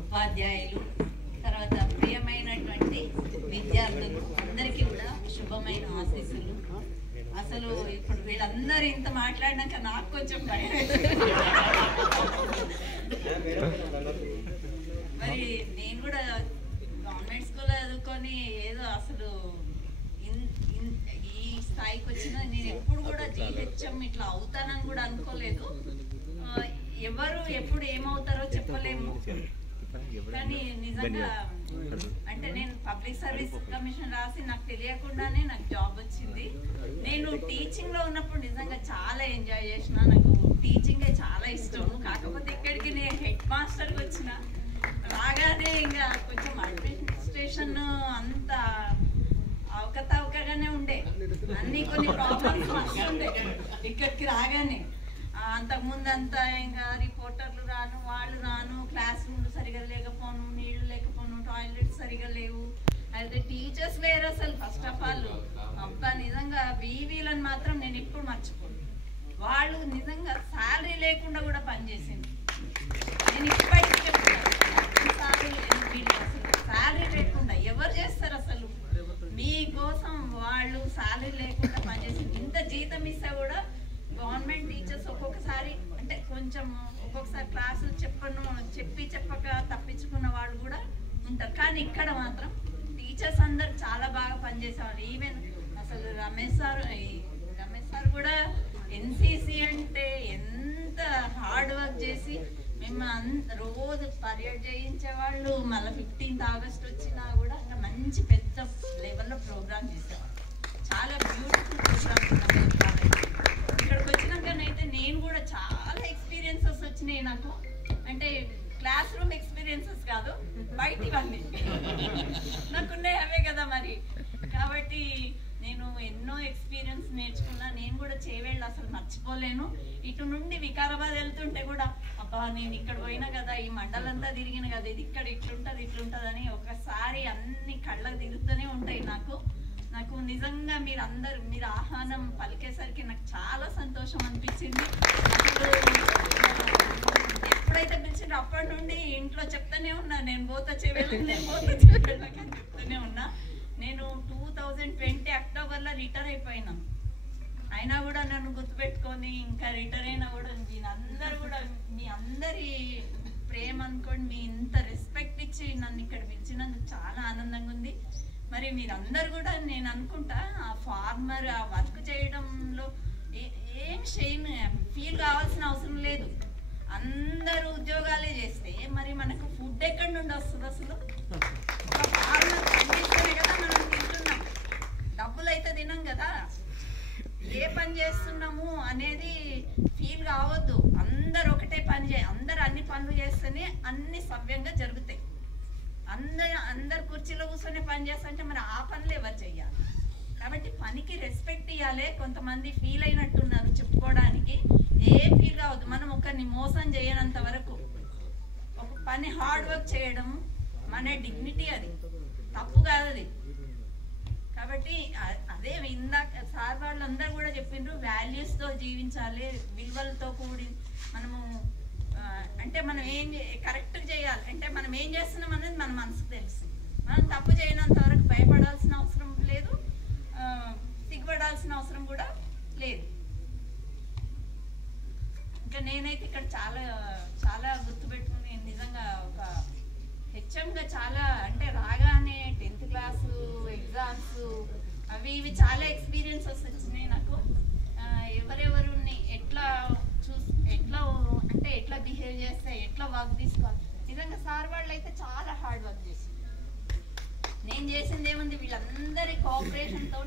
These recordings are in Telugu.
ఉపాధ్యాయులు, తర్వాత ప్రియమైనటువంటి విద్యార్థులు అందరికీ కూడా శుభమైన ఆశీస్సులు. అసలు ఇప్పుడు వీళ్ళందరూ ఇంత మాట్లాడినాక నాకు కొంచెం భయం. మరి నేను కూడా గవర్నమెంట్ స్కూల్లో చదువుకొని ఏదో అసలు ఈ స్థాయికి వచ్చిన నేను ఎప్పుడు కూడా జీహెచ్ఎం ఇట్లా అవుతానని కూడా అనుకోలేదు. ఎవరు ఎప్పుడు ఏమవుతారో చెప్పలేము. కానీ నిజంగా అంటే నేను పబ్లిక్ సర్వీస్ కమిషన్ రాసి నాకు తెలియకుండానే నాకు జాబ్ వచ్చింది. నేను టీచింగ్ లో ఉన్నప్పుడు నిజంగా చాలా ఎంజాయ్ చేసిన. నాకు టీచింగే చాలా ఇష్టం. కాకపోతే ఇక్కడికి నేను హెడ్ మాస్టర్కి వచ్చిన రాగానే ఇంకా కొంచెం అడ్మినిస్ట్రేషన్ అంత అవకతవకగానే ఉండే, అన్ని కొన్ని ప్రాబ్లమ్స్ వస్తుండే ఇక్కడికి రాగానే. అంతకుముందు అంతా ఇంకా రిపోర్టర్లు రాను, వాళ్ళు రాను, క్లాస్ రూమ్లు సరిగా లేకపోను, నీళ్లు లేకపోను, టాయిలెట్స్ సరిగా లేవు, అయితే టీచర్స్ లేరు అసలు. ఫస్ట్ ఆఫ్ ఆల్ అబ్బా నిజంగా వీళ్ళని మాత్రం నేను ఎప్పుడు మర్చిపోను. వాళ్ళు నిజంగా శాలరీ లేకుండా కూడా పనిచేసింది. నేను ఇప్పటికీ చెప్తాను, శాలరీ లేకుండా ఎవరు చేస్తారు అసలు? మీకోసం వాళ్ళు శాలరీ లేకుండా పనిచేసింది. ఇంత జీతం ఇస్తా కూడా గవర్నమెంట్ టీచర్స్ ఒక్కొక్కసారి అంటే కొంచెం ఒక్కొక్కసారి క్లాసులు చెప్పక తప్పించుకున్న వాళ్ళు కూడా ఉంటారు. కానీ ఇక్కడ మాత్రం టీచర్స్ అందరు చాలా బాగా పనిచేసేవాళ్ళు. ఈవెన్ అసలు రమేష్ సార్ కూడా ఎన్సిసి అంటే ఎంత హార్డ్ వర్క్ చేసి మేము రోజు పర్యటన చేయించేవాళ్ళు. మళ్ళీ 15th ఆగస్ట్ వచ్చినా కూడా ఇంకా మంచి పెద్ద లెవెల్లో ప్రోగ్రామ్ చేసేవాళ్ళు. చాలా బ్యూటిఫుల్ ప్రోగ్రామ్. ఇక్కడికి వచ్చినాకనైతే నేను కూడా చాలా ఎక్స్పీరియన్సెస్ వచ్చినాయి నాకు. అంటే క్లాస్ రూమ్ ఎక్స్పీరియన్సెస్ కాదు, బయటివన్నీ నాకున్నాయి అవే కదా మరి. కాబట్టి నేను ఎన్నో ఎక్స్పీరియన్స్ నేర్చుకున్నా. నేను కూడా చేవేళ్ళు అసలు మర్చిపోలేను. ఇటు నుండి వికారాబాద్ వెళ్తుంటే కూడా అబ్బా నేను ఇక్కడ పోయినా కదా, ఈ మండలంతా తిరిగిన కదా, ఇది ఇక్కడ ఇట్లుంటది అని ఒకసారి అన్ని కళ్ళకు తిరుగుతూనే ఉంటాయి నాకు. నిజంగా మీరు ఆహ్వానం పలికేసరికి నాకు చాలా సంతోషం అనిపించింది. అసలు ఎప్పుడైతే పిలిచిండ్రో అప్పటి నుండి ఇంట్లో చెప్తానే ఉన్నా, నేను పోతా చేవేళ్ళకి అని చెప్తూనే ఉన్నా. నేను 2020 అక్టోబర్లో రిటైర్ అయిపోయినా. అయినా కూడా నన్ను గుర్తుపెట్టుకొని ఇంకా రిటైర్ అయినా కూడా అందరూ కూడా మీ అందరి ప్రేమ అనుకోండి, మీ ఇంత రెస్పెక్ట్ ఇచ్చి నన్ను ఇక్కడ పిలిచినందుకు చాలా ఆనందంగా ఉంది. మరి మీరందరూ కూడా నేను అనుకుంటా ఆ ఫార్మర్ ఆ వర్క్ చేయడంలో ఏం ఫీల్ కావాల్సిన అవసరం లేదు. అందరూ ఉద్యోగాలే చేస్తే మరి మనకు ఫుడ్ ఎక్కడి నుండి వస్తుంది అసలు? ఫార్మర్ పండిస్తేనే కదా మనం తింటున్నాం, డబ్బులు అయితే తినం కదా. ఏ పని చేస్తున్నాము అనేది ఫీల్ కావద్దు. అందరు ఒకటే పని అందరు అన్ని పనులు చేస్తేనే అన్ని సవ్యంగా జరుగుతాయి. అందరు కుర్చీలో కూర్చొని పని చేస్తుంటే మరి ఆ పనులు ఎవరు చెయ్యాలి? కాబట్టి పనికి రెస్పెక్ట్ ఇవ్వాలి. కొంతమంది ఫీల్ అయినట్టున్నారు చెప్పుకోవడానికి, ఏం ఫీల్ కావద్దు. మనం ఒకరిని మోసం చేయనంత వరకు ఒక పని హార్డ్ వర్క్ చేయడం మన డిగ్నిటీ, అది తప్పు కాదు అది. కాబట్టి అదే ఇందాక సార్ వాళ్ళందరూ కూడా చెప్పిండ్రు, వాల్యూస్తో జీవించాలి, విలువలతో కూడి మనము అంటే మనం ఏం కరెక్ట్గా చేయాలి. అంటే మనం ఏం చేస్తున్నాం అనేది మన మనసుకు తెలుసు. మనం తప్పు చేయనంత వరకు భయపడాల్సిన అవసరం లేదు, సిగ్గుపడాల్సిన అవసరం కూడా లేదు. ఇంకా నేనైతే ఇక్కడ చాలా చాలా గుర్తుపెట్టుకుని నిజంగా ఒక హెచ్ఎంగా చాలా అంటే రాగానే 10th క్లాసు ఎగ్జామ్స్ అవి ఇవి చాలా ఎక్స్పీరియన్సెస్ వచ్చినాయి నాకు. ఎవరెవరిని ఎట్లా అంటే ఎట్లా బిహేవ్ చేస్తే ఎట్లా వర్క్ తీసుకోవాలి. నిజంగా సార్ వాళ్ళు అయితే చాలా హార్డ్ వర్క్ చేసి నేను చేసింది ఏముంది, వీళ్ళందరి కోఆపరేషన్తో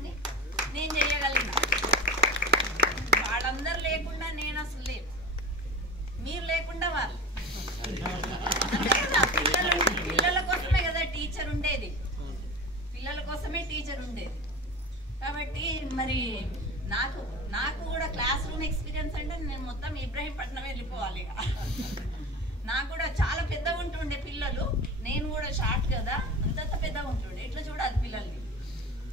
నేను చేయగలిగిన. వాళ్ళందరూ లేకుండా నేను అసలు లేదు, మీరు లేకుండా వాళ్ళు. పిల్లల కోసమే కదా టీచర్ ఉండేది, పిల్లల కోసమే టీచర్ ఉండేది. కాబట్టి మరి నాకు కూడా క్లాస్ రూమ్ ఎక్స్పీరియన్స్ అంటే నేను మొత్తం ఇబ్రహీంపట్నం వెళ్ళిపోవాలి. నాకు కూడా చాలా పెద్దగా ఉంటుండే పిల్లలు, నేను కూడా షార్ట్ కదా, అంతంత పెద్దగా ఉంటుండే. ఇట్లా చూడాలి పిల్లల్ని.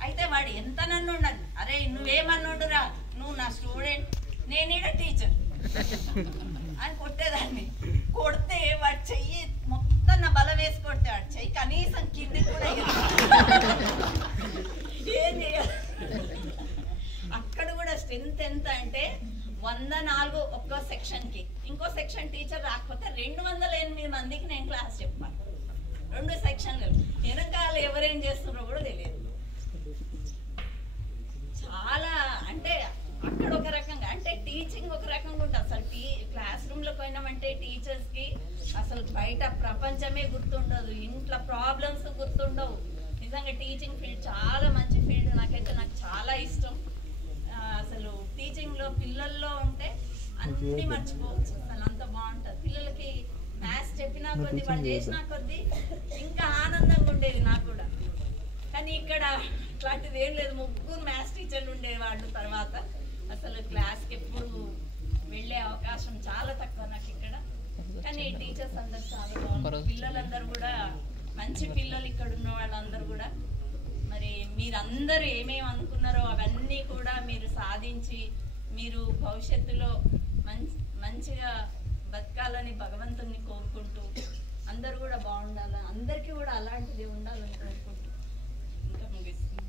అయితే వాడు ఎంత నన్ను ఉండను, అరే నువ్వేమన్నుండురా, నువ్వు నా స్టూడెంట్, నేనే టీచర్ అని కొట్టేదాన్ని. కొడితే వాడు చెయ్యి మొత్తం నా కింది కూడా ఏం చేయాలి. అక్కడ కూడా స్ట్రెంత్ ఎంత అంటే 104 ఒక్కో సెక్షన్కి. ఇంకో సెక్షన్ టీచర్ రాకపోతే 208 మందికి నేను క్లాస్ చెప్పాను. 2 సెక్షన్లు. వెనకాల ఎవరేం చేస్తున్నారో కూడా తెలియదు. చాలా అంటే అక్కడ ఒక రకంగా అంటే టీచింగ్ ఒక రకంగా ఉంటుంది. అసలు క్లాస్ రూమ్లో పోయినామంటే టీచర్స్కి అసలు బయట ప్రపంచమే గుర్తుండదు, ఇంట్లో ప్రాబ్లమ్స్ గుర్తుండవు. నిజంగా టీచింగ్ ఫీల్డ్ చాలా మంచి ఫీల్డ్. నాకు చాలా ఇష్టం. అసలు టీచింగ్లో పిల్లల్లో ఉంటే అన్నీ మర్చిపోవచ్చు. అసలు అంత బాగుంటుంది. పిల్లలకి మ్యాథ్స్ చెప్పినా కొద్దీ, వాళ్ళు చేసినా కొద్దీ ఇంకా ఆనందంగా ఉండేది నాకు కూడా. కానీ ఇక్కడ అట్లాంటిది ఏం లేదు. 3 మ్యాథ్స్ టీచర్లు ఉండేవాళ్ళు. తర్వాత అసలు క్లాస్కి ఎప్పుడు వెళ్ళే అవకాశం చాలా తక్కువ నాకు ఇక్కడ. కానీ టీచర్స్ అందరు చాలా బాగుంటారు. పిల్లలందరూ కూడా మంచి పిల్లలు. ఇక్కడ ఉన్న వాళ్ళందరూ కూడా మరి మీరందరూ ఏమేమి అనుకున్నారో అవన్నీ కూడా మీరు సాధించి మీరు భవిష్యత్తులో మంచిగా బతకాలని భగవంతుని కోరుకుంటూ, అందరూ కూడా బాగుండాలని, అందరికీ కూడా అలాంటిది ఉండాలని కోరుకుంటూ ఇంకా ముగిస్తుంది.